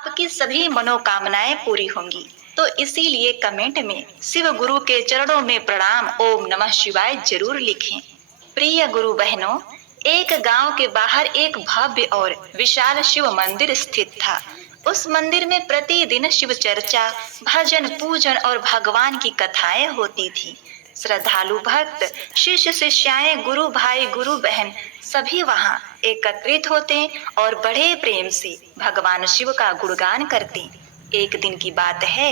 आपकी सभी मनोकामनाएं पूरी होंगी। तो इसीलिए कमेंट में शिव गुरु के चरणों में प्रणाम ओम नमः शिवाय जरूर लिखें। प्रिय गुरु बहनों, एक गांव के बाहर एक भव्य और विशाल शिव मंदिर स्थित था। उस मंदिर में प्रतिदिन शिव चर्चा, भजन, पूजन और भगवान की कथाएं होती थी। श्रद्धालु भक्त, शिष्य शिष्याएं, गुरु भाई, गुरु बहन सभी वहां एकत्रित होते और बड़े प्रेम से भगवान शिव का गुणगान करते। एक दिन की बात है,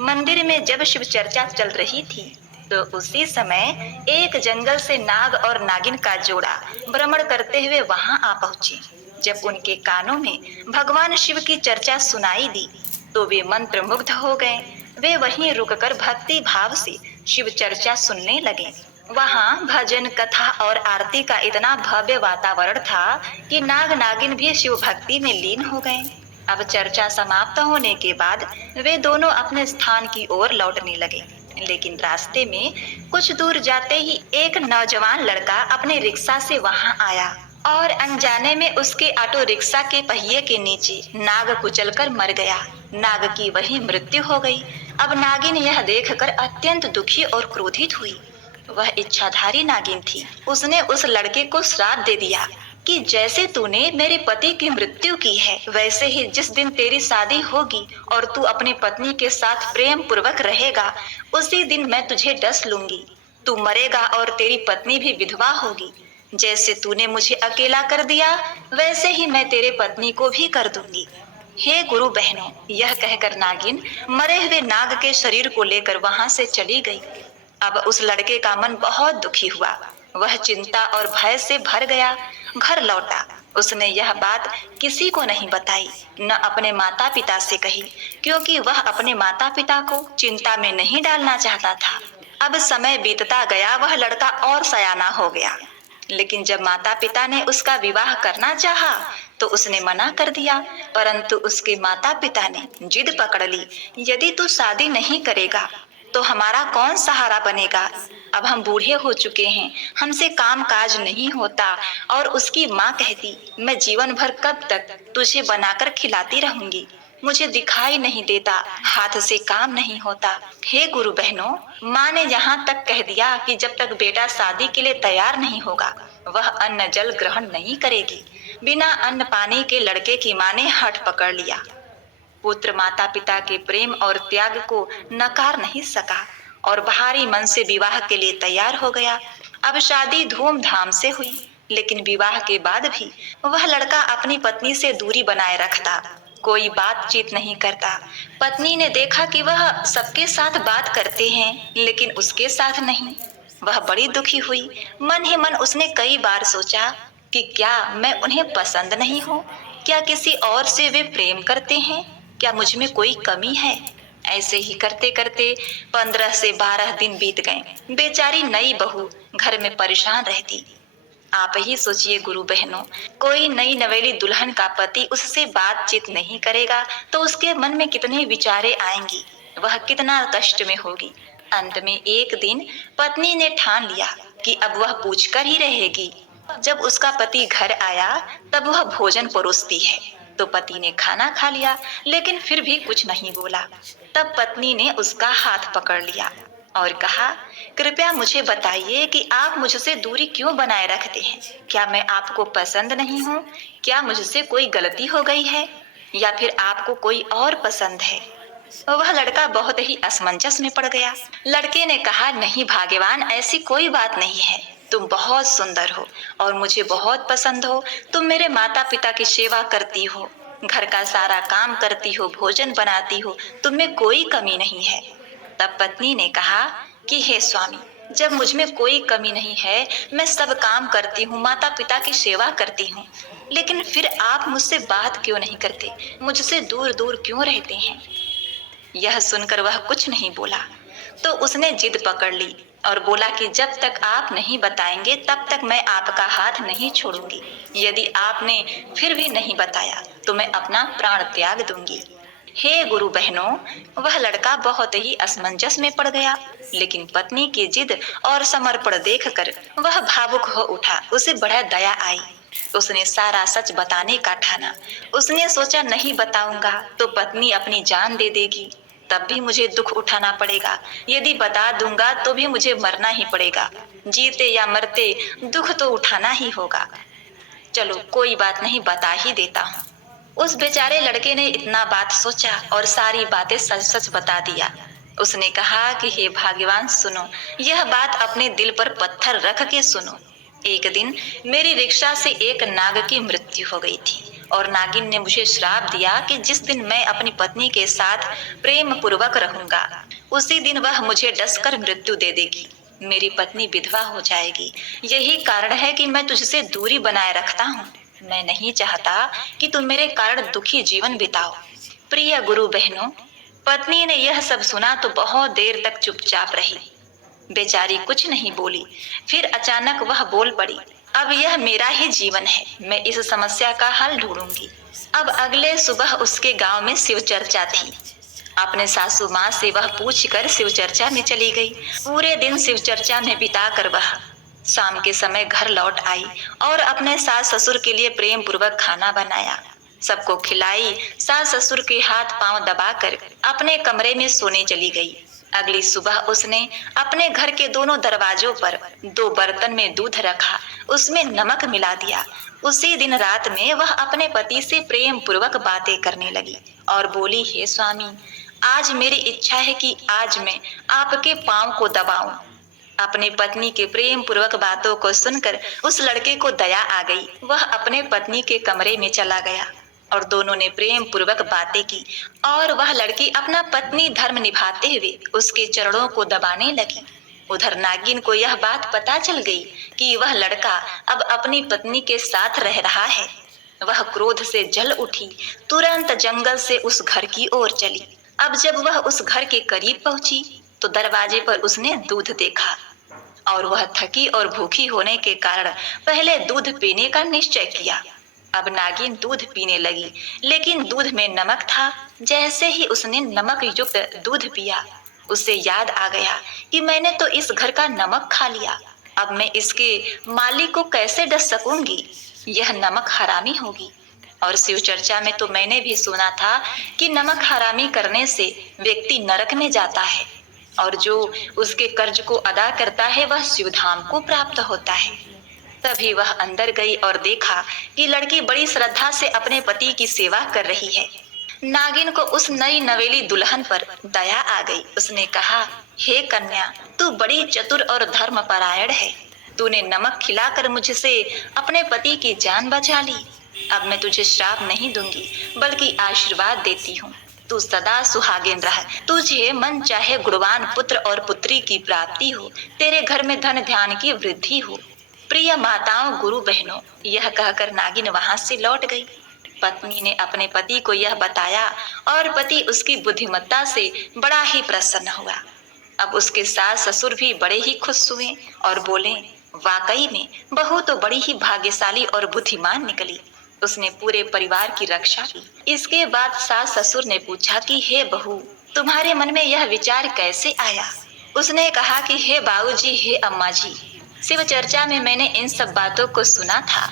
मंदिर में जब शिव चर्चा चल रही थी तो उसी समय एक जंगल से नाग और नागिन का जोड़ा भ्रमण करते हुए वहां आ पहुंचे। जब उनके कानों में भगवान शिव की चर्चा सुनाई दी तो वे मंत्र मुग्ध हो गए। वे वहीं रुककर भक्ति भाव से शिव चर्चा सुनने लगे। वहां भजन, कथा और आरती का इतना भव्य वातावरण था कि नाग नागिन भी शिव भक्ति में लीन हो गए। अब चर्चा समाप्त होने के बाद वे दोनों अपने स्थान की ओर लौटने लगे, लेकिन रास्ते में कुछ दूर जाते ही एक नौजवान लड़का अपने रिक्शा से वहां आया और अनजाने में उसके ऑटो रिक्शा के पहिए के नीचे नाग कुचलकर मर गया। नाग की वही मृत्यु हो गई। अब नागिन यह देखकर अत्यंत दुखी और क्रोधित हुई। वह इच्छाधारी नागिन थी। उसने उस लड़के को श्राप दे दिया कि जैसे तूने मेरे पति की मृत्यु की है, वैसे ही जिस दिन तेरी शादी होगी और तू अपनी पत्नी के साथ प्रेम पूर्वक रहेगा, उसी दिन मैं तुझे डस लूंगी। तू मरेगा और तेरी पत्नी भी विधवा होगी। जैसे तूने मुझे अकेला कर दिया, वैसे ही मैं तेरे पत्नी को भी कर दूंगी। हे गुरु बहनों, यह कहकर नागिन मरे हुए नाग के शरीर को लेकर वहां से चली गई। अब उस लड़के का मन बहुत दुखी हुआ। वह चिंता और भय से भर गया। घर लौटा। उसने यह बात किसी को नहीं बताई, न अपने माता पिता से कही, क्योंकि वह अपने माता पिता को चिंता में नहीं डालना चाहता था। अब समय बीतता गया, वह लड़का और सयाना हो गया। लेकिन जब माता पिता ने उसका विवाह करना चाहा तो उसने मना कर दिया। परंतु उसके माता पिता ने जिद पकड़ ली, यदि तू शादी नहीं करेगा तो हमारा कौन सहारा बनेगा। अब हम बूढ़े हो चुके हैं, हमसे काम काज नहीं होता। और उसकी माँ कहती, मैं जीवन भर कब तक तुझे बनाकर खिलाती रहूंगी, मुझे दिखाई नहीं देता, हाथ से काम नहीं होता। हे गुरु बहनों, माँ ने यहाँ तक कह दिया कि जब तक बेटा शादी के लिए तैयार नहीं होगा वह अन्न जल ग्रहण नहीं करेगी। बिना अन्न पानी के लड़के की माँ ने हठ पकड़ लिया। पुत्र माता पिता के प्रेम और त्याग को नकार नहीं सका और भारी मन से विवाह के लिए तैयार हो गया। अब शादी धूमधाम से हुई, लेकिन विवाह के बाद भी वह लड़का अपनी पत्नी से दूरी बनाए रखता, कोई बातचीत नहीं करता। पत्नी ने देखा कि वह सबके साथ बात करते हैं, लेकिन उसके साथ नहीं। वह बड़ी दुखी हुई। मन ही मन उसने कई बार सोचा कि क्या मैं उन्हें पसंद नहीं हूँ, क्या किसी और से वे प्रेम करते हैं, क्या मुझ में कोई कमी है। ऐसे ही करते करते 15 से 12 दिन बीत गए। बेचारी नई बहू घर में परेशान रहती। आप ही सोचिए गुरु बहनों, कोई नई नवेली दुल्हन का पति उससे बातचीत नहीं करेगा तो उसके मन में कितने विचारे आएंगी, वह कितना कष्ट में होगी। अंत में एक दिन पत्नी ने ठान लिया कि अब वह पूछकर ही रहेगी। जब उसका पति घर आया तब वह भोजन परोसती है, तो पति ने खाना खा लिया लेकिन फिर भी कुछ नहीं बोला। तब पत्नी ने उसका हाथ पकड़ लिया और कहा, कृपया मुझे बताइए कि आप मुझसे दूरी क्यों बनाए रखते हैं। क्या मैं आपको पसंद नहीं हूँ? क्या मुझसे कोई गलती हो गई है या फिर आपको कोई और पसंद है? वह लड़का बहुत ही असमंजस में पड़ गया। लड़के ने कहा, नहीं भाग्यवान, ऐसी कोई बात नहीं है। तुम बहुत सुंदर हो और मुझे बहुत पसंद हो। तुम मेरे माता पिता की सेवा करती हो, घर का सारा काम करती हो, भोजन बनाती हो, तुम में कोई कमी नहीं है। तब पत्नी ने कहा कि हे स्वामी, जब मुझ में कोई कमी नहीं है, मैं सब काम करती हूँ, माता पिता की सेवा करती हूँ, लेकिन फिर आप मुझसे बात क्यों नहीं करते, मुझसे दूर दूर क्यों रहते हैं? यह सुनकर वह कुछ नहीं बोला। तो उसने जिद पकड़ ली और बोला कि जब तक आप नहीं बताएंगे तब तक मैं आपका हाथ नहीं छोड़ूंगी। यदि आपने फिर भी नहीं बताया तो मैं अपना प्राण त्याग दूंगी। हे गुरु बहनों, वह लड़का बहुत ही असमंजस में पड़ गया, लेकिन पत्नी की जिद और समर्पण देखकर वह भावुक हो उठा। उसे बड़ा दया आई। उसने सारा सच बताने का ठाना। उसने सोचा नहीं बताऊंगा तो पत्नी अपनी जान दे देगी, तब भी मुझे दुख उठाना पड़ेगा। यदि बता दूंगा तो भी मुझे मरना ही पड़ेगा। जीते या मरते दुख तो उठाना ही होगा। चलो कोई बात नहीं, बता ही देता हूँ। उस बेचारे लड़के ने इतना बात सोचा और सारी बातें सच सच बता दिया। उसने कहा कि हे भाग्यवान सुनो, यह बात अपने दिल पर पत्थर रख के सुनो। एक दिन मेरी रिक्शा से एक नाग की मृत्यु हो गई थी और नागिन ने मुझे श्राप दिया कि जिस दिन मैं अपनी पत्नी के साथ प्रेम पूर्वक रहूंगा, उसी दिन वह मुझे डसकर मृत्यु दे देगी। मेरी पत्नी विधवा हो जाएगी। यही कारण है कि मैं तुझसे दूरी बनाए रखता हूँ। मैं नहीं चाहता कि तुम मेरे कारण दुखी जीवन बिताओ। प्रिय गुरु बहनों, पत्नी ने यह सब सुना तो बहुत देर तक चुपचाप रही। बेचारी कुछ नहीं बोली। फिर अचानक वह बोल पड़ी, अब यह मेरा ही जीवन है, मैं इस समस्या का हल ढूंढूंगी। अब अगले सुबह उसके गांव में शिव चर्चा थी। अपने सासू माँ से वह पूछकर शिव चर्चा में चली गई। पूरे दिन शिव चर्चा में बिताकर वह शाम के समय घर लौट आई और अपने सास ससुर के लिए प्रेम पूर्वक खाना बनाया। सबको खिलाई, सास ससुर के हाथ पांव दबाकर अपने कमरे में सोने चली गई। अगली सुबह उसने अपने घर के दोनों दरवाजों पर 2 बर्तन में दूध रखा, उसमें नमक मिला दिया। उसी दिन रात में वह अपने पति से प्रेम पूर्वक बातें करने लगी और बोली, हे स्वामी, आज मेरी इच्छा है कि आज मैं आपके पांव को दबाऊं। अपनी पत्नी के प्रेम पूर्वक बातों को सुनकर उस लड़के को दया आ गई। वह अपने पत्नी के कमरे में चला गया और दोनों ने प्रेम पूर्वक बातें की और वह लड़की अपना पत्नी धर्म निभाते हुए उसके चरणों को दबाने लगी। उधर नागिन को यह बात पता चल गई कि वह लड़का अब अपनी पत्नी के साथ रह रहा है। वह क्रोध से जल उठी, तुरंत जंगल से उस घर की ओर चली। अब जब वह उस घर के करीब पहुंची तो दरवाजे पर उसने दूध देखा और वह थकी और भूखी होने के कारण पहले दूध पीने का निश्चय किया। अब नागिन दूध पीने लगी, लेकिन दूध में नमक था। जैसे ही उसने नमक युक्त दूध पिया, उसे याद आ गया कि मैंने तो इस घर का नमक खा लिया। अब मैं इसके मालिक को कैसे डस सकूंगी? यह नमक हरामी होगी। और शिव चर्चा में तो मैंने भी सुना था कि नमक हरामी करने से व्यक्ति नरक में जाता है और जो उसके कर्ज को अदा करता है वह शिवधाम को प्राप्त होता है। तभी वह अंदर गई और देखा कि लड़की बड़ी श्रद्धा से अपने पति की सेवा कर रही है। नागिन को उस नई नवेली दुल्हन पर दया आ गई। उसने कहा, हे कन्या, तू बड़ी चतुर और धर्मपरायण है। तूने नमक खिलाकर मुझसे अपने पति की जान बचा ली। अब मैं तुझे श्राप नहीं दूंगी, बल्कि आशीर्वाद देती हूँ। तू सदा सुहागिन रह, तुझे मन चाहे गुणवान पुत्र और पुत्री की प्राप्ति हो, तेरे घर में धन ध्यान की वृद्धि हो। प्रिय माताओं, गुरु बहनों, यह कहकर नागिन वहां से लौट गई। पत्नी ने अपने पति को यह बताया और पति उसकी बुद्धिमत्ता से बड़ा ही प्रसन्न हुआ। अब उसके सास ससुर भी बड़े ही खुश हुए और बोले, वाकई में बहू तो बड़ी ही भाग्यशाली और बुद्धिमान निकली। उसने पूरे परिवार की रक्षा की। इसके बाद सास ससुर ने पूछा कि हे बहू, तुम्हारे मन में यह विचार कैसे आया? उसने कहा कि हे बाबूजी, हे अम्मा जी, शिव चर्चा में मैंने इन सब बातों को सुना था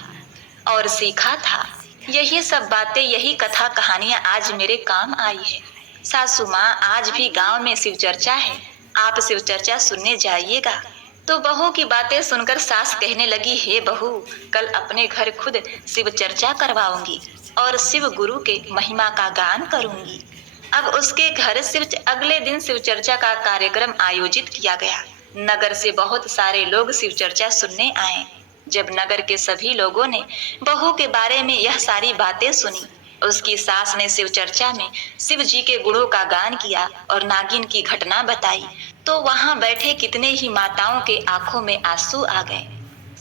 और सीखा था। यही सब बातें, यही कथा कहानियां आज मेरे काम आई है। सासू माँ, आज भी गांव में शिव चर्चा है, आप शिव चर्चा सुनने जाइएगा। तो बहू की बातें सुनकर सास कहने लगी, हे बहू, कल अपने घर खुद शिव चर्चा करवाऊंगी और शिव गुरु के महिमा का गान करूंगी। अब उसके घर अगले दिन शिव चर्चा का कार्यक्रम आयोजित किया गया। नगर से बहुत सारे लोग शिव चर्चा सुनने आए। जब नगर के सभी लोगों ने बहू के बारे में यह सारी बातें सुनी, उसकी सास ने शिव चर्चा में शिव जी के गुणों का गान किया और नागिन की घटना बताई, तो वहां बैठे कितने ही माताओं के आंखों में आंसू आ गए।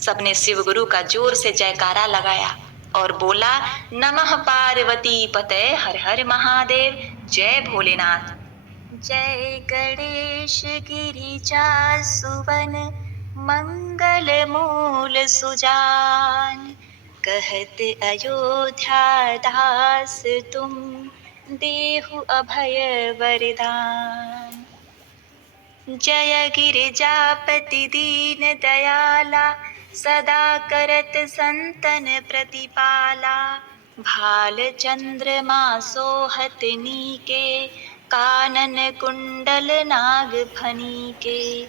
सबने शिव गुरु का जोर से जयकारा लगाया और बोला, नमः पार्वती पते हर हर महादेव, जय भोलेनाथ। जय गणेश गिरिजा सुवन, मंगल मूल सुजान। कहत अयोध्या दास तुम, देहु अभय वरदान। जय गिरिजापति दीन दयाला, सदा करत संतन प्रतिपाला। भाल चंद्रमा सोहत नीके, कानन कुंडल नाग फनीके।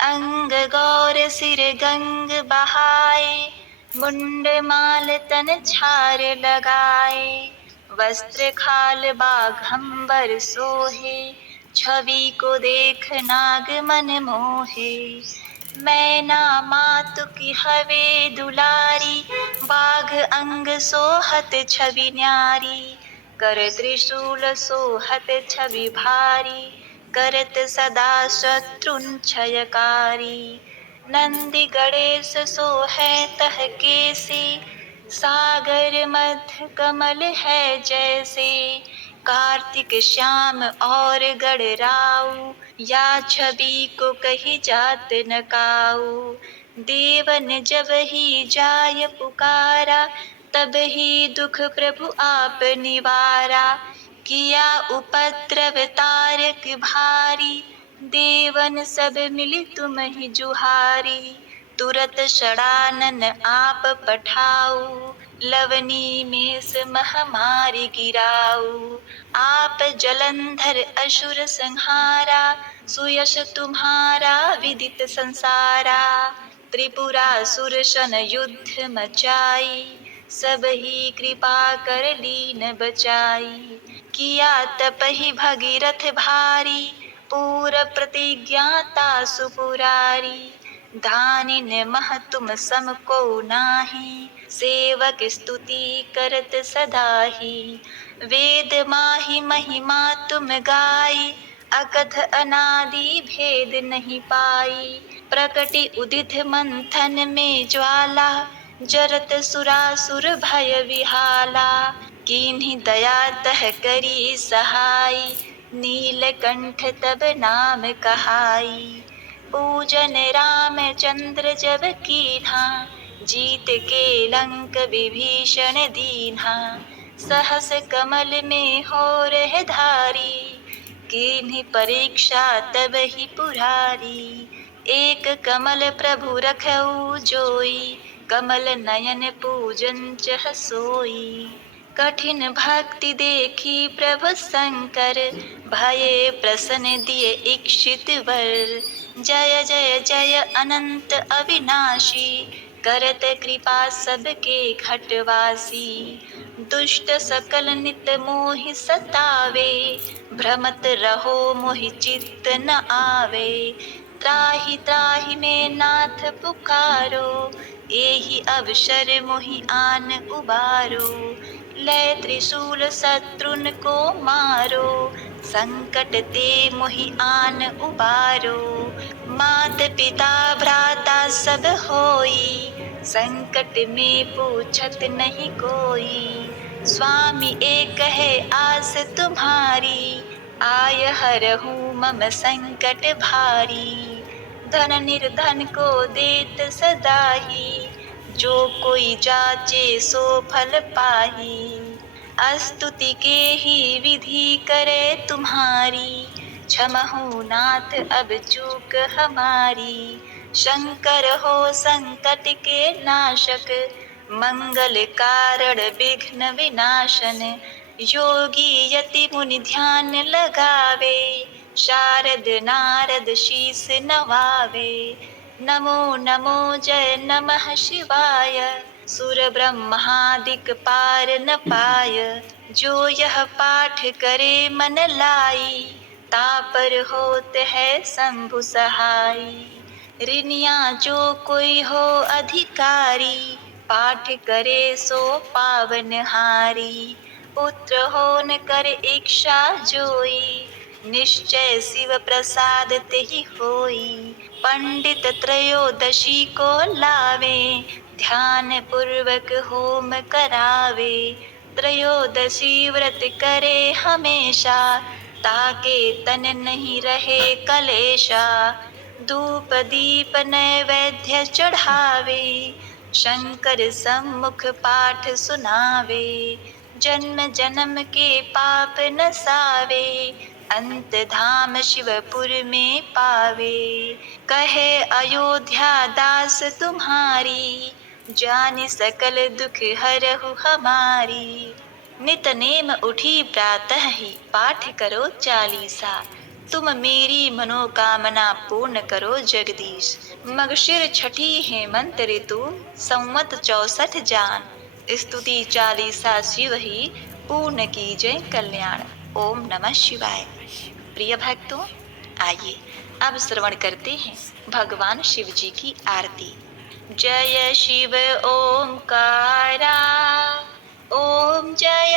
अंग गौर सिर गंग बहाए, मुंड माल तन छार लगाए। वस्त्र खाल बाघंबर सोहे, छवि को देख नाग मन मोहे। मैना मातु की हवे दुलारी, बाघ अंग सोहत छवि न्यारी। कर त्रिशूल सोहत छवि भारी, करत सदा शत्रुन क्षयकारी। नंदी गणेश सोहे तह केसी, सागर मध्य कमल है जैसे। कार्तिक श्याम और गणराऊ, या छवि को कही जात न काऊ। देवन जब ही जाय पुकारा, तब ही दुख प्रभु आप निवारा। किया उपद्रव तारक भारी, देवन सब मिली तुम ही जुहारी। तुरत षडानन आप पठाऊ, लवनी में महामारी गिराऊ। आप जलंधर असुर संहारा, सुयश तुम्हारा विदित संसारा। त्रिपुरासुर सन युद्ध मचाई, सब ही कृपा कर लीन बचाई। किया तपहि भगीरथ भारी, पूर प्रतिज्ञाता सुपुरारी। धानिन मह तुम सम को नाही, सेवक स्तुति करत सदाही। वेद माहि महिमा तुम गाई, अकथ अनादि भेद नहीं पाई। प्रकटि उदित मंथन में ज्वाला, जरत सुरासुर भय विहाला। कीन्ही दया तह करी सहाई, नीलकंठ तब नाम कहाई। पूजन राम चंद्र जब कीन्हा, जीत के लंक विभीषण दीन्हा। सहस कमल में हो रह धारी, कीन्ही परीक्षा तब ही पुरारी। एक कमल प्रभु रखऊ जोई, कमल नयन पूजन चह सोई। कठिन भक्ति देखी प्रभु शंकर, भये प्रसन्न दिए इक्षित वर। जय जय जय अनंत अविनाशी, करत कृपा सबके घटवासी। दुष्ट सकल नित मोहि सतावे, भ्रमत रहो मोहि चित्त न आवे। त्राहि त्राहि में नाथ पुकारो, एहि अवसर मोहि आन उबारो। लय त्रिशूल शत्रुन को मारो, संकट ते मोहि आन उबारो। मात पिता भ्राता सब होई, संकट में पूछत नहीं कोई। स्वामी एक है आस तुम्हारी, आय हरहु मम संकट भारी। धन निर्धन को देत सदाही, जो कोई जाचे सो फल पाही। स्तुति के ही विधि करे तुम्हारी, क्षमहु नाथ अब चूक हमारी। शंकर हो संकट के नाशक, मंगल कारण विघ्न विनाशन। योगी यति मुनि ध्यान लगावे, शारद नारद शीस नवावे। नमो नमो जय नमः शिवाय, सुर ब्रह्मादिक पार न पाय। जो यह पाठ करे मन लाई, तापर होत है शंभु सहाई। ऋनिया जो कोई हो अधिकारी, पाठ करे सो पावन हारी। पुत्र हो न कर इच्छा जोई, निश्चय शिव प्रसाद तेहि होई। पंडित त्रयोदशी को लावे, ध्यान पूर्वक होम करावे। त्रयोदशी व्रत करे हमेशा, ताके तन नहीं रहे कलेशा। धूप दीप नैवेद्य चढ़ावे, शंकर सम्मुख पाठ सुनावे। जन्म जन्म के पाप नसावे, अंत धाम शिवपुर में पावे। कहे अयोध्या दास तुम्हारी, जानि सकल दुख हरहु हमारी। नित नेम उठी प्रातः ही, पाठ करो चालीसा। तुम मेरी मनोकामना पूर्ण करो जगदीश। मगशिर छठी हेमंत ऋतु, संवत 64 जान। स्तुति चालीसा शिव ही, पूर्ण कीजय कल्याण। ओम नमः शिवाय। प्रिय भक्तों, आइए अब श्रवण करते हैं भगवान शिव जी की आरती। जय शिव ओमकारा, ओम जय